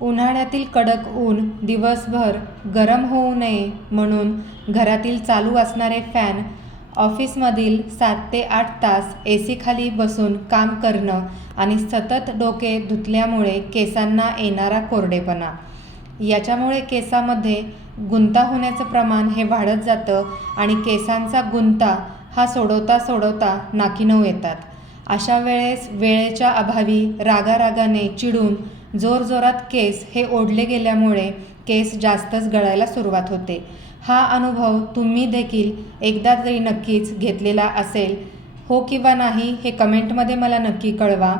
उन्हाळ्यातील कडक ऊन दिवसभर गरम होऊ नये म्हणून घरातील चालू असणारे फॅन, ऑफिसमधील 7 ते 8 तास AC खाली बसून काम करणं आणि सतत डोके धुतल्यामुळे केसांना येणारा कोरडेपणा, याच्यामुळे केसामध्ये गुंता होण्याचं प्रमाण हे वाढत जातं आणि केसांचा गुंता हा सोडवता सोडवता नाकीनऊ येतात. अशा वेळेस वेळेच्या अभावी रागारागाने चिडून जोरजोरात केस हे ओढले गेल्यामुळे केस जास्तच गळायला सुरुवात होते. हा अनुभव तुम्ही देखील एकदा तरी नक्कीच घेतलेला असेल. हो किंवा नाही हे कमेंटमध्ये मला नक्की कळवा.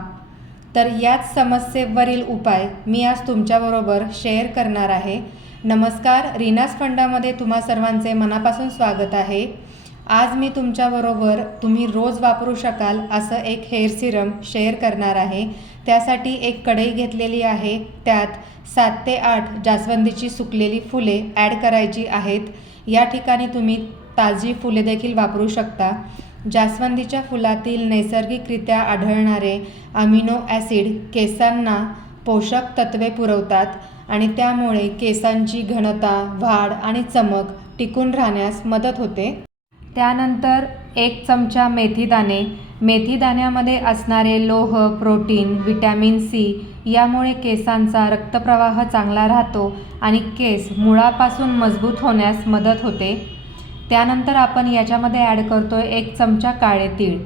तर याच समस्येवरील उपाय मी आज तुमच्याबरोबर शेअर करणार आहे. नमस्कार, रीनास फंडामध्ये तुम्हा सर्वांचे मनापासून स्वागत आहे. आज मी तुमच्याबरोबर तुम्ही रोज वापरू शकाल असं एक हेअर सिरम शेअर करणार आहे. त्यासाठी एक कढई घेतलेली आहे. त्यात 7 ते 8 जास्वंदीची सुकलेली फुले ॲड करायची आहेत. या ठिकाणी तुम्ही ताजी फुले देखील वापरू शकता. जास्वंदीच्या फुलातील नैसर्गिकरित्या आढळणारे अमिनो ॲसिड केसांना पोषक तत्वे पुरवतात आणि त्यामुळे केसांची घनता, वाढ आणि चमक टिकून राहण्यास मदत होते. त्यानंतर 1 चमचा मेथीदाणे. मेथीदाण्यामध्ये असणारे लोह, प्रोटीन, व्हिटॅमिन C यामुळे केसांचा रक्तप्रवाह चांगला राहतो आणि केस मुळापासून मजबूत होण्यास मदत होते. त्यानंतर आपण याच्यामध्ये ॲड करतो 1 चमचा काळे तीळ.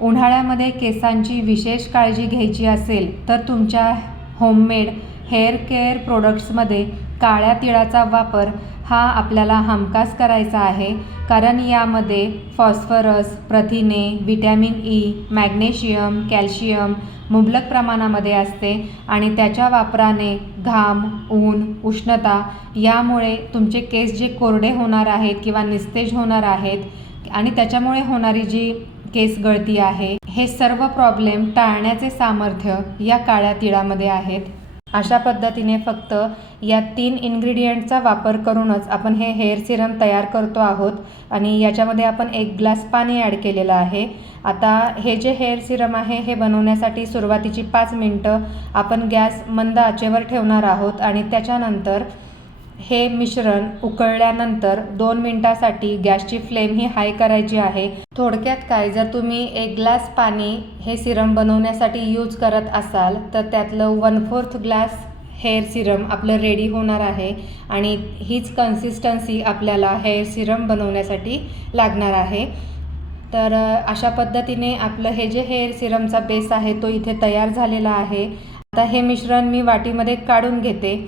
उन्हाळ्यामध्ये केसांची विशेष काळजी घ्यायची असेल तर तुमच्या होममेड हेअर केअर प्रोडक्ट्समध्ये काळ्या तिळाचा वापर हा आपल्याला हमखास करायचा आहे, कारण यामध्ये फॉस्फरस, प्रथिने, व्हिटॅमिन E, मॅग्नेशियम, कॅल्शियम मुबलक प्रमाणामध्ये असते आणि त्याच्या वापराने घाम, ऊन, उष्णता यामुळे तुमचे केस जे कोरडे होणार आहेत किंवा निस्तेज होणार आहेत आणि त्याच्यामुळे होणारी जी केस गळती आहे, हे सर्व प्रॉब्लेम टाळण्याचे सामर्थ्य या काळ्या तिळामध्ये आहेत. अशा पद्धतीने फक्त या 3 इन्ग्रेडियंटचा वापर करूनच आपण हे हेअर सिरम तयार करतो आहोत आणि याच्यामध्ये आपण 1 ग्लास पाणी ॲड केलेलं आहे. आता हे जे हेअर सिरम आहे हे बनवण्यासाठी सुरुवातीची 5 मिनटं आपण गॅस मंद आचेवर ठेवणार आहोत आणि त्याच्यानंतर हे मिश्रण उकळल्यानंतर 2 मिनटासाठी गॅसची फ्लेम ही हाय करायची आहे. थोडक्यात काय, जर तुम्ही 1 ग्लास पाणी हे सिरम बनवण्यासाठी यूज करत असाल तर त्यातलं 1/4 ग्लास हेअर सिरम आपलं रेडी होणार आहे आणि हीच कन्सिस्टन्सी आपल्याला हेअर सिरम बनवण्यासाठी लागणार आहे. तर अशा पद्धतीने आपलं हे जे हेअर सिरमचा बेस आहे तो इथे तयार झालेला आहे. आता हे मिश्रण मी वाटीमध्ये काढून घेते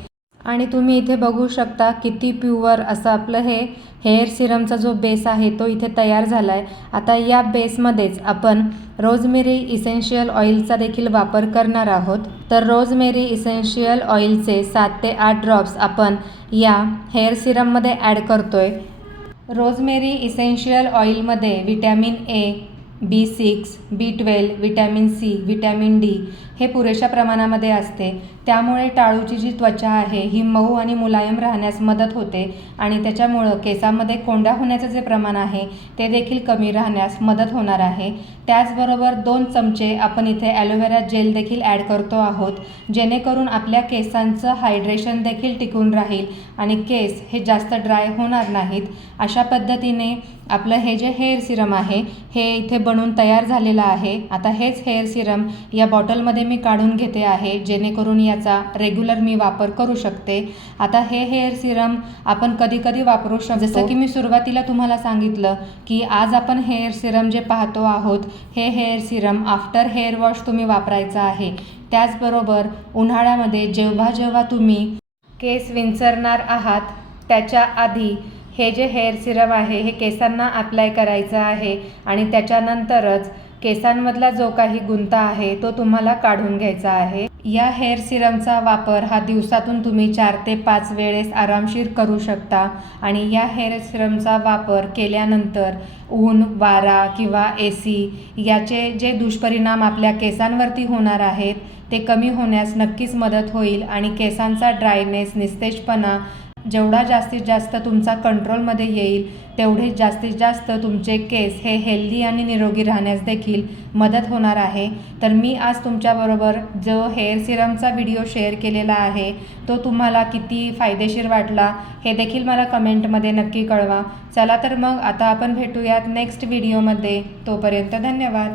आणि तुम्ही इथे बघू शकता किती प्युअर असं आपलं हे हेअर सिरमचा जो बेस आहे तो इथे तयार झाला आहे. आता या बेसमध्येच आपण रोजमेरी इसेन्शियल ऑइलचा देखील वापर करणार आहोत. तर रोजमेरी इसेन्शियल ऑइलचे 7 ते 8 ड्रॉप्स आपण या हेअर सिरममध्ये ॲड करतोय. रोजमेरी इसेन्शियल ऑइलमध्ये vitamin A, B6, B12, vitamin C, vitamin D हे पुरेशा प्रमाणामध्ये असते. त्यामुळे टाळूची जी त्वचा आहे ही मऊ आणि मुलायम राहण्यास मदत होते आणि त्याच्यामुळं केसामध्ये कोंडा होण्याचं जे प्रमाण आहे ते देखील कमी राहण्यास मदत होणार आहे. त्याचबरोबर 2 चमचे आपण इथे ॲलोवेरा जेल देखील ॲड करतो आहोत, जेणेकरून आपल्या केसांचं हायड्रेशन देखील टिकून राहील आणि केस हे जास्त ड्राय होणार नाहीत. अशा पद्धतीने आपलं हे जे हेअर सिरम आहे हे इथे बनून तयार झालेलं आहे. आता हेच हेअर सिरम या बॉटलमध्ये मी काढून घेते आहे, जेणेकरून याचा रेग्युलर मी वापर करू शकते. आता हे हेअर सिरम आपण कधी कधी वापरू शकतो. जसं की मी सुरुवातीला तुम्हाला सांगितलं की आज आपण हेअर सिरम जे पाहतो आहोत हे hair serum after hair wash तुम्ही वापरायचं आहे. त्याचबरोबर उन्हाळ्यामध्ये जेव्हा जेव्हा तुम्ही केस विंचरणार आहात त्याच्या आधी हे जे हेअर सिरम आहे हे केसांना अप्लाय करायचं आहे आणि त्याच्यानंतरच केसांमधला जो काही गुंता आहे तो तुम्हाला काढून घ्यायचा आहे. या हेअर सिरमचा वापर हा दिवसातून तुम्ही 4 ते 5 वेळेस आरामशीर करू शकता आणि या हेअर सिरमचा वापर केल्यानंतर ऊन, वारा किंवा AC याचे जे दुष्परिणाम आपल्या केसांवरती होणार आहेत ते कमी होण्यास नक्कीच मदत होईल आणि केसांचा ड्रायनेस, निस्तेजपणा जेवढा जास्तीत जास्त तुमचा कंट्रोलमध्ये येईल तेवढे जास्तीत जास्त तुमचे केस हे हेल्दी आणि निरोगी राहण्यास देखील मदत होणार आहे. तर मी आज तुमच्याबरोबर जो हेअर सिरमचा व्हिडिओ शेअर केलेला आहे तो तुम्हाला किती फायदेशीर वाटला हे देखील मला कमेंटमध्ये नक्की कळवा. चला तर मग आता आपण भेटूयात नेक्स्ट व्हिडिओमध्ये. तोपर्यंत धन्यवाद.